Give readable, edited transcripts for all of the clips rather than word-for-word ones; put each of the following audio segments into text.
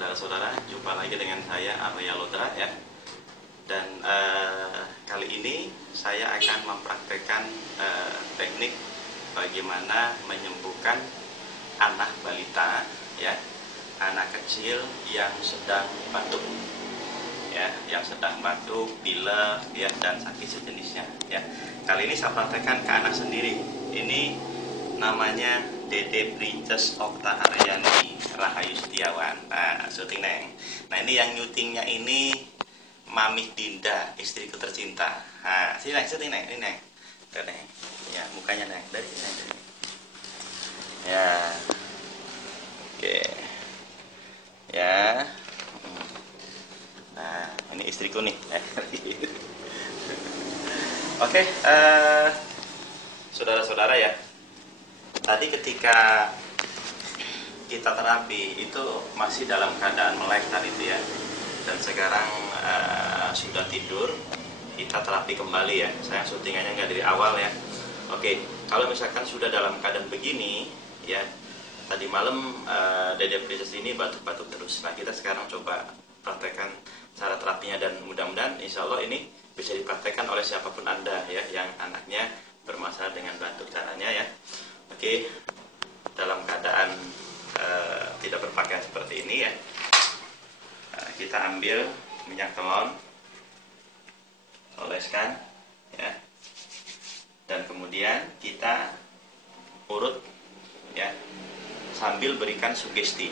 saudara-saudara, jumpa lagi dengan saya Arya Lodra ya. Dan kali ini saya akan mempraktekkan teknik bagaimana menyembuhkan anak balita ya, anak kecil yang sedang batuk ya, yang sedang batuk, pilek ya, dan sakit sejenisnya ya. Kali ini saya praktekkan ke anak sendiri. Ini namanya Dede Princess Okta Aryani Rahayu Setiawan. Nah, syuting Neng. Nah, ini yang nyutingnya ini Mami Dinda, istriku tercinta. Nah, sini Neng, syuting Neng, ini Neng. Tuh Neng. Ya, mukanya Neng, dari Neng. Ya. Oke. Ya. Nah, ini istriku nih. Oke, saudara-saudara ya. Tadi ketika kita terapi itu masih dalam keadaan melek tadi itu ya, dan sekarang sudah tidur, kita terapi kembali ya. Saya syutingannya nggak dari awal ya. Oke, kalau misalkan sudah dalam keadaan begini ya, tadi malam Dede Princess ini batuk-batuk terus. Nah, kita sekarang coba praktekkan cara terapinya, dan mudah-mudahan insya Allah ini bisa dipraktekkan oleh siapapun Anda ya, yang anaknya bermasalah dengan batuk. Caranya ya, oke, dalam keadaan tidak berpakaian seperti ini ya, kita ambil minyak telon, oleskan ya, dan kemudian kita urut ya, sambil berikan sugesti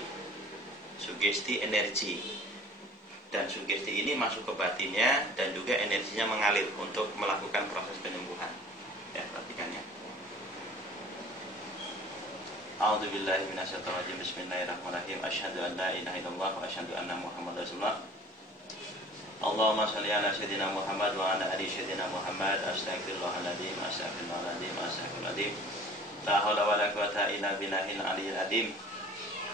energi, dan sugesti ini masuk ke batinnya dan juga energinya mengalir untuk melakukan proses penyembuhan ya. Perhatikan ya. A'udzubillahi minasyaitonirrajim. Bismillahirrahmanirrahim. Asyhadu an la ilaha illallah wa asyhadu anna Muhammadar Rasulullah. Allahumma shalli ala sayyidina Muhammad wa ala ali sayyidina Muhammad. Astaghfirullahaladzim, astaghfirullahaladzim, astaghfirullahaladzim. La haula wa la quwwata illa billahil aliyyil azim.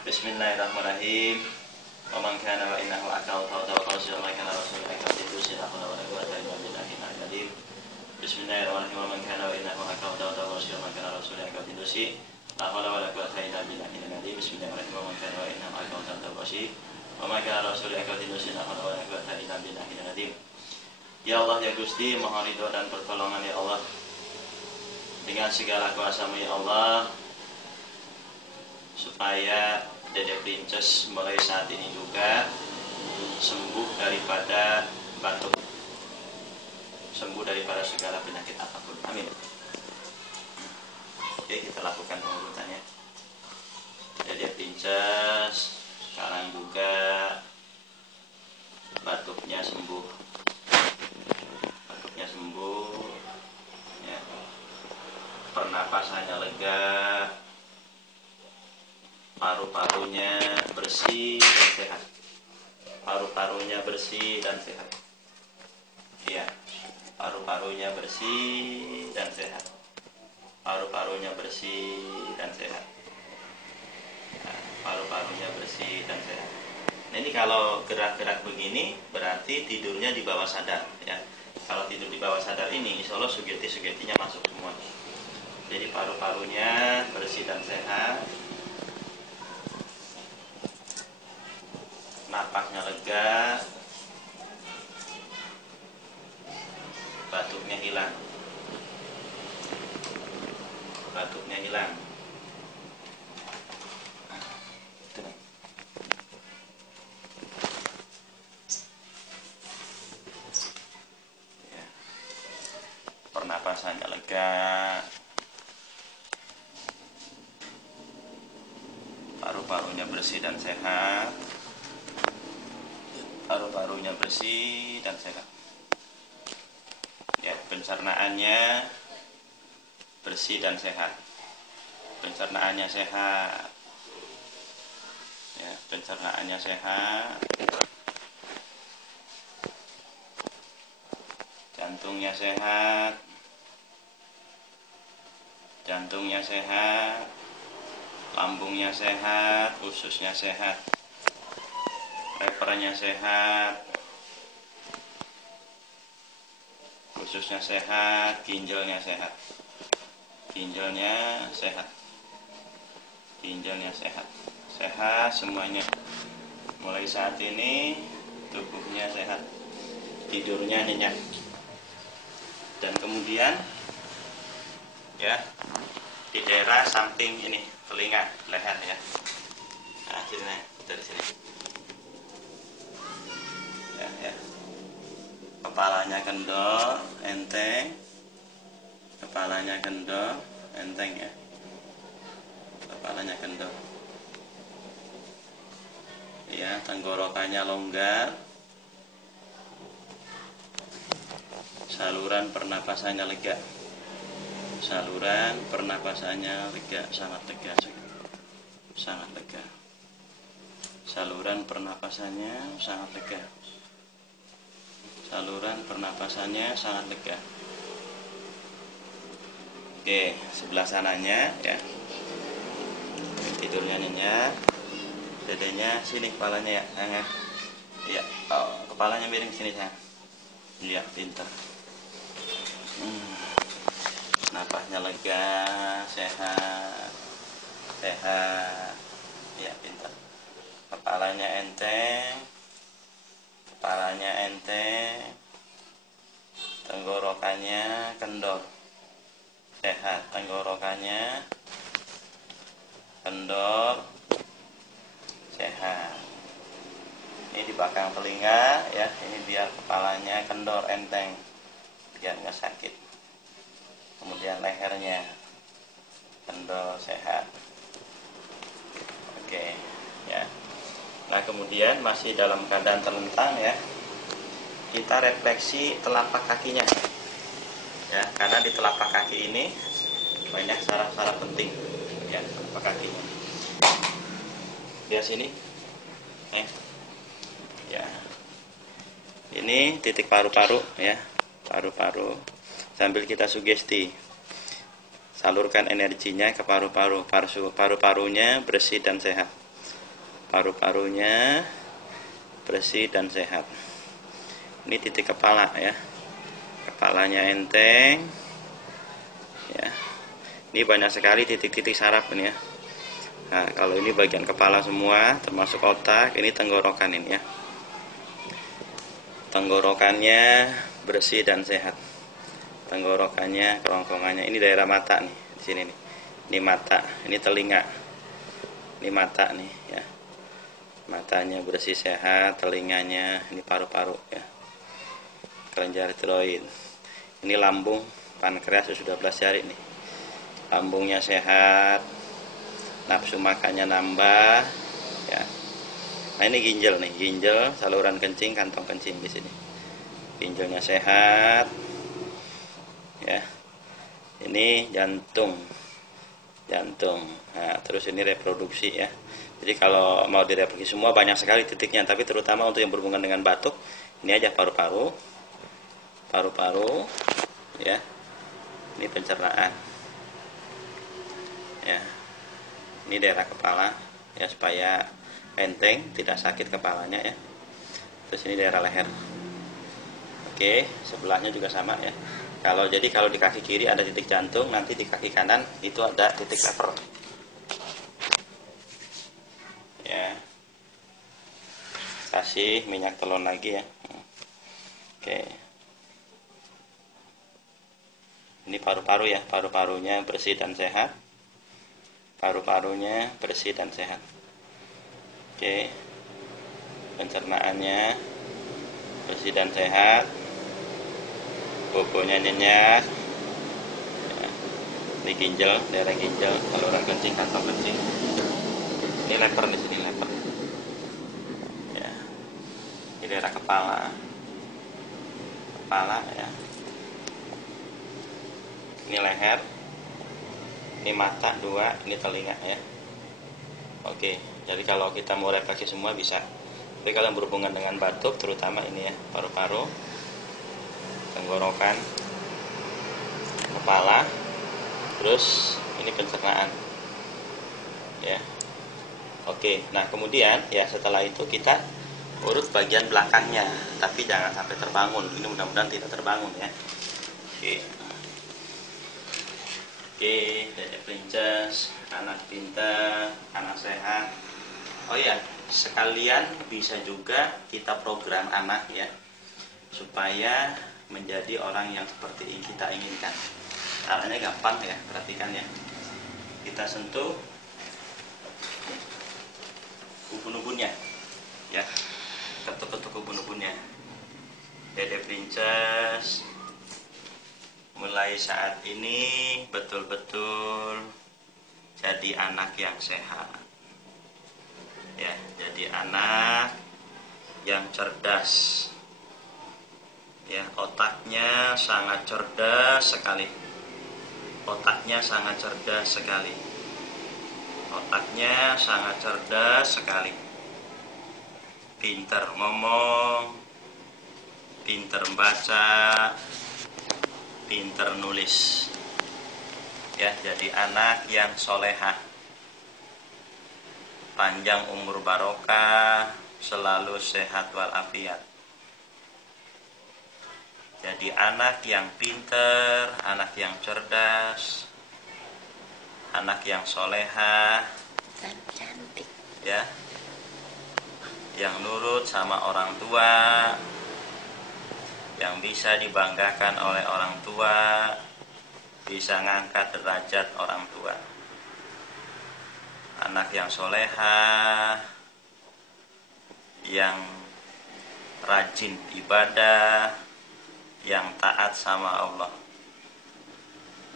Bismillahirrahmanirrahim. Wa man kana wa innahu akal tawta wa rasulullah kana rasulullah qaditusi la haula wa la quwwata illa billahil aliyyil azim. Bismillahirrahmanirrahim. Wa man kana wa innahu akal tawta wa rasulullah kana rasulullah qaditusi la haula wa la quwwata illa billahil azim. Bismillahirrahmanirrahim. Wa man kana wa innahu akal tawta wa rasulullah qaditusi la haula wa la quwwata illa billahil azim. Ya Allah ya Gusti, mohon ridho dan pertolongan ya Allah. Dengan segala kuasa-Mu ya Allah, supaya Dede Princess mulai saat ini juga sembuh daripada batuk, sembuh daripada segala penyakit apapun. Amin. Oke, kita lakukan pengurutannya. Dede Princess sekarang juga batuknya sembuh, ya. Pernapasannya lega, paru-parunya bersih dan sehat. Paru-parunya bersih dan sehat. Iya, paru-parunya bersih dan sehat. Paru-parunya bersih dan sehat. Ya, paru-parunya bersih dan sehat. Nah, ini kalau gerak-gerak begini berarti tidurnya di bawah sadar ya. Kalau tidur di bawah sadar ini insya Allah sugesti-sugestinya masuk semua. Jadi paru-parunya bersih dan sehat. Napasnya lega, batuknya hilang, ya. Pernapasannya lega, paru-parunya bersih dan sehat. Paru-parunya bersih dan sehat. Ya, pencernaannya bersih dan sehat. Pencernaannya sehat. Ya, pencernaannya sehat. Jantungnya sehat. Jantungnya sehat. Lambungnya sehat, ususnya sehat. Levernya sehat, ususnya sehat, ginjalnya sehat, ginjalnya sehat, sehat semuanya. Mulai saat ini tubuhnya sehat, tidurnya nyenyak. Dan kemudian ya, di daerah samping ini telinga, leher ya. Nah, sini dari sini. Ya. Kepalanya kendor, enteng. Kepalanya kendor, enteng ya. Kepalanya kendor. Ya, tenggorokannya longgar. Saluran pernapasannya lega. Saluran pernapasannya lega, sangat lega. Sangat lega. Saluran pernapasannya sangat lega. Saluran pernapasannya sangat lega. Oke, sebelah sananya ya. Tidurnya nyenyak. Dedenya sini kepalanya ya. Ya, kepalanya miring sini ya. Iya, pintar. Napasnya lega, sehat. Sehat. Ya, pintar. Kepalanya enteng. Kepalanya enteng. Tenggorokannya kendor. Sehat, tenggorokannya kendor, sehat. Ini di belakang telinga ya, ini biar kepalanya kendor, enteng, biar nggak sakit. Kemudian lehernya kendor, sehat. Oke ya. Nah, kemudian masih dalam keadaan terlentang ya, kita refleksi telapak kakinya ya, karena di telapak kaki ini banyak saraf-saraf penting ya, telapak kakinya. Lihat sini ya, ini titik paru-paru ya, paru-paru. Sambil kita sugesti, salurkan energinya ke paru-paru. Paru-parunya bersih dan sehat. Paru-parunya bersih dan sehat. Ini titik kepala ya, kepalanya enteng ya. Ini banyak sekali titik-titik saraf ini ya. Nah, kalau ini bagian kepala semua, termasuk otak. Ini tenggorokan ini ya. Tenggorokannya bersih dan sehat. Tenggorokannya, kerongkongannya. Ini daerah mata nih, di sini nih. Ini mata, ini telinga. Ini mata nih ya. Matanya bersih sehat, telinganya, ini paru-paru ya. Kelenjar tiroid. Ini lambung, pankreas sudah 12 jari nih. Lambungnya sehat, nafsu makannya nambah ya. Nah, ini ginjal nih, ginjal, saluran kencing, kantong kencing di sini. Ginjalnya sehat ya. Ini jantung. Nah, terus ini reproduksi ya. Jadi kalau mau direproduksi semua banyak sekali titiknya, tapi terutama untuk yang berhubungan dengan batuk, ini aja paru-paru ya. Ini pencernaan ya. Ini daerah kepala ya, supaya enteng, tidak sakit kepalanya ya. Terus ini daerah leher. Oke, sebelahnya juga sama ya. Kalau di kaki kiri ada titik jantung, nanti di kaki kanan itu ada titik lever. Ya. Kasih minyak telon lagi ya. Oke. Ini paru-paru ya, paru-parunya bersih dan sehat. Paru-parunya bersih dan sehat. Oke. Pencernaannya bersih dan sehat. Bobonya nyenyak ya. Ini ginjal, daerah ginjal, saluran kencing, kantong kencing. Ini leper di sini, leper ya. Ini daerah kepala ya. Ini leher, ini mata 2, ini telinga ya. Oke, jadi kalau kita mau refleksi semua bisa. Tapi kalau berhubungan dengan batuk, terutama ini ya, paru-paru, tenggorokan, kepala, terus ini pencernaan ya. Oke, nah kemudian ya setelah itu kita urut bagian belakangnya, tapi jangan sampai terbangun. Ini mudah-mudahan tidak terbangun ya. Oke, Dedek Princess, anak pintar, anak sehat. Oh iya, sekalian bisa juga kita program anak ya, supaya menjadi orang yang seperti kita inginkan. Caranya gampang ya, perhatikan ya. Kita sentuh ubun-ubunnya ya, ketuk-ketuk ubun-ubunnya. Dede Princess mulai saat ini betul-betul jadi anak yang sehat ya, jadi anak yang cerdas ya, otaknya sangat cerdas sekali, otaknya sangat cerdas sekali, otaknya sangat cerdas sekali, pinter ngomong, pinter baca, pinter nulis ya, jadi anak yang solehah, panjang umur barokah, selalu sehat walafiat. Jadi anak yang pinter, anak yang cerdas, anak yang solehah dan cantik ya, yang nurut sama orang tua, yang bisa dibanggakan oleh orang tua, bisa ngangkat derajat orang tua. Anak yang solehah, yang rajin ibadah, yang taat sama Allah.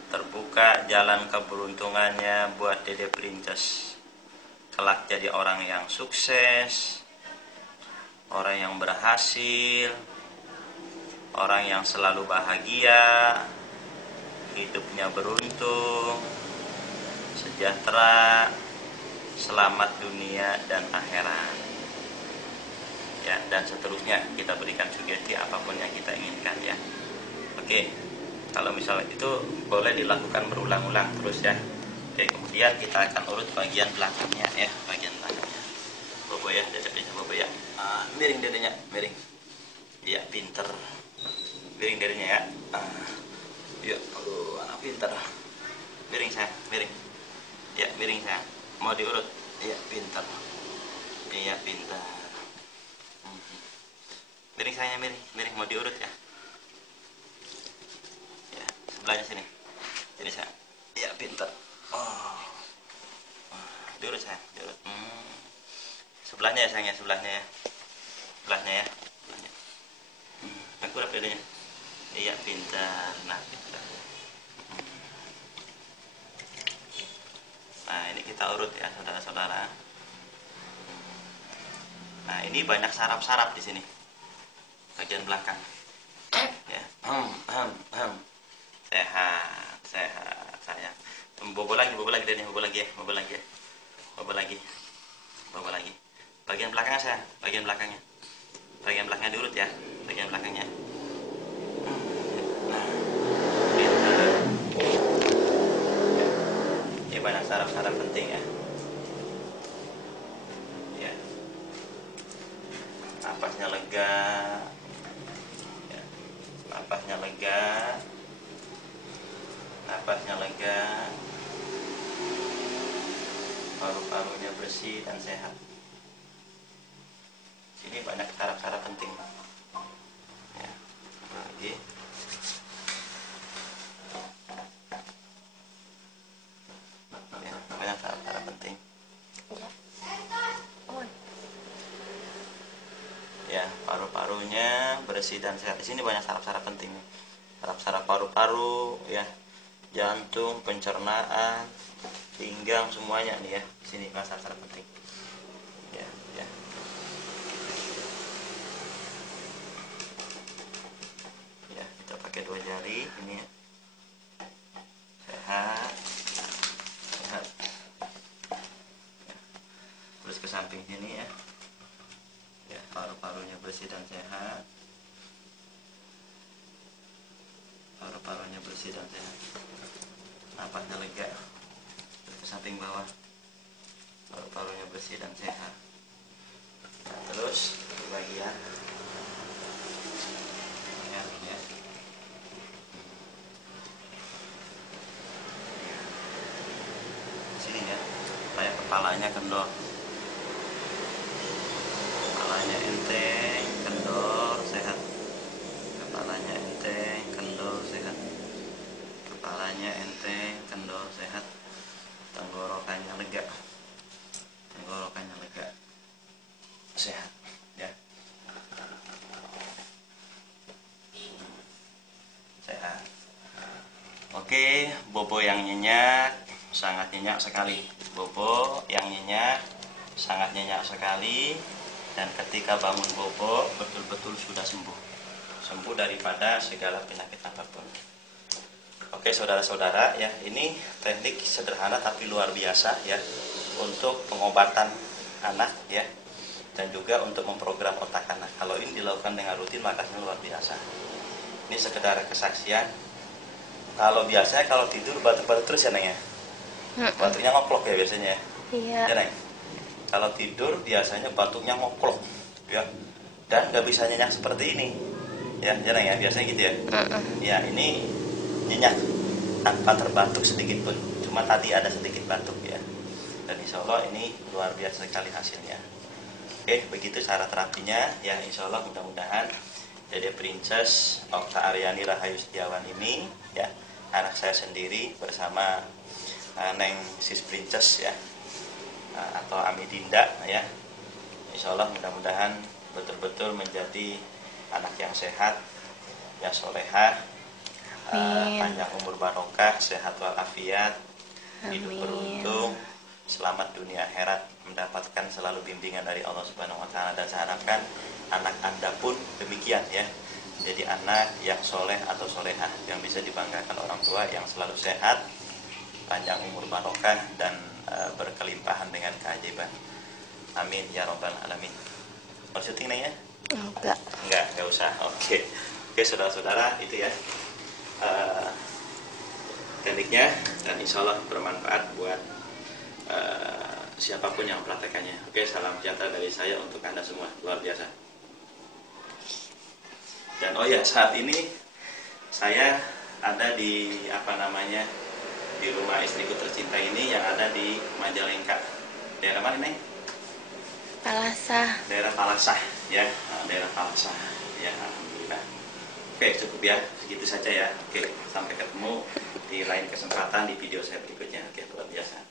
Terbuka jalan keberuntungannya buat Dede Princess kelak jadi orang yang sukses, orang yang berhasil, orang yang selalu bahagia, hidupnya beruntung, sejahtera, selamat dunia dan akhirat ya, dan seterusnya. Kita berikan sugesti apapun yang kita inginkan ya. Oke, kalau misalnya itu boleh dilakukan berulang-ulang terus ya. Oke, kemudian kita akan urut bagian belakangnya ya, bagian belakangnya. Bobo ya, dede Princess bobo ya. Miring dedenya, miring. Iya, pinter. Miring dedenya ya. Ya, aduh, anak pinter. Miring sayang, miring. Ya, miring sayang. Mau diurut? Iya, pinter. Iya, pinter. Miring sayangnya, miring. Miring, mau diurut ya? Ya, sebelahnya sini. Jadi sayang. Iya, pinter. Oh. Diurut sayang, diurut. Sebelahnya ya sayangnya, sebelahnya ya. Sebelahnya ya. Sebelahnya. Akurat dedenya. Iya, pintar. Nah, pintar. Nah, ini kita urut ya, saudara-saudara. Nah, ini banyak saraf-saraf di sini. Bagian belakang. Ya. Sehat, sehat, sayang. Bobo lagi dedenya, bobo lagi ya, bobo lagi ya. Bobo lagi. Bobo lagi. Bagian belakangnya sayang, bagian belakangnya. Bagian belakangnya diurut ya, bagian belakangnya. Ini banyak saraf-saraf penting ya. Ya. Napasnya lega. Ya. Napasnya lega. Napasnya lega. Paru-parunya bersih dan sehat. Sini banyak saraf-saraf penting. Ya. Lagi. Ya, banyak saraf-saraf penting. Ya, paru-parunya bersih dan sehat. Di sini banyak saraf-saraf penting. Saraf-saraf paru-paru, ya, jantung, pencernaan, pinggang, semuanya nih ya. Di sini banyak saraf-saraf penting. Ya, ya. Ya, kita pakai 2 jari ini ya. Sehat. Sehat. Ya. Terus ke samping sini ya. Ya, paru-parunya bersih dan sehat. Paru-parunya bersih dan sehat. Napasnya lega. Ke samping bawah. Paru-parunya bersih dan sehat. Nah, terus di bagian ya. Sini ya. Kayak kepalanya kendor. sehat ya. Sehat. Oke, bobo yang nyenyak, sangat nyenyak sekali. Bobo yang nyenyak, sangat nyenyak sekali. Dan ketika bangun bobo, betul-betul sudah sembuh. Sembuh daripada segala penyakit apapun. Oke saudara-saudara ya, ini teknik sederhana tapi luar biasa ya. Untuk pengobatan anak ya. Dan juga untuk memprogram otak anak. Kalau ini dilakukan dengan rutin, maka luar biasa. Ini sekedar kesaksian. Kalau biasanya kalau tidur batuk-batuk terus ya Neng ya. Batuknya ngoplok ya biasanya. Iya. Ya Neng. Kalau tidur biasanya batuknya ngoplok ya. Dan nggak bisa nyenyak seperti ini. Ya Neng ya, biasanya gitu ya. Ya ini nyenyak tanpa terbatuk sedikit pun. Cuma tadi ada sedikit batuk ya. Dan insya Allah ini luar biasa sekali hasilnya. Oke, begitu cara terapinya ya. Insya Allah mudah-mudahan Dede Princess Okta Aryani Rahayu Setiawan ini ya, anak saya sendiri bersama Neng Sis Princess ya, atau Ami Dinda ya. Insya Allah mudah-mudahan betul-betul menjadi anak yang sehat, yang solehah, panjang umur barokah, sehat walafiat, hidup beruntung, selamat dunia akhirat, mendapatkan selalu bimbingan dari Allah Subhanahu wa taala. Dan saya harapkan anak Anda pun demikian ya. Jadi anak yang soleh atau solehah yang bisa dibanggakan orang tua, yang selalu sehat, panjang umur barokah, dan berkelimpahan dengan keajaiban. Amin ya robbal alamin. Mau syuting Neng ya? Enggak usah. Oke, saudara-saudara, itu ya tekniknya, dan insya Allah bermanfaat buat siapapun yang mempraktekannya. Oke, salam sejahtera dari saya untuk Anda semua, luar biasa. Dan oh ya, saat ini saya ada di di rumah istriku tercinta ini yang ada di Majalengka. Daerah mana Neng? Palasah. Daerah Palasah ya, daerah Palasah ya. Alhamdulillah. Oke, cukup ya, segitu saja ya. Oke, sampai ketemu di lain kesempatan di video saya berikutnya. Oke, luar biasa.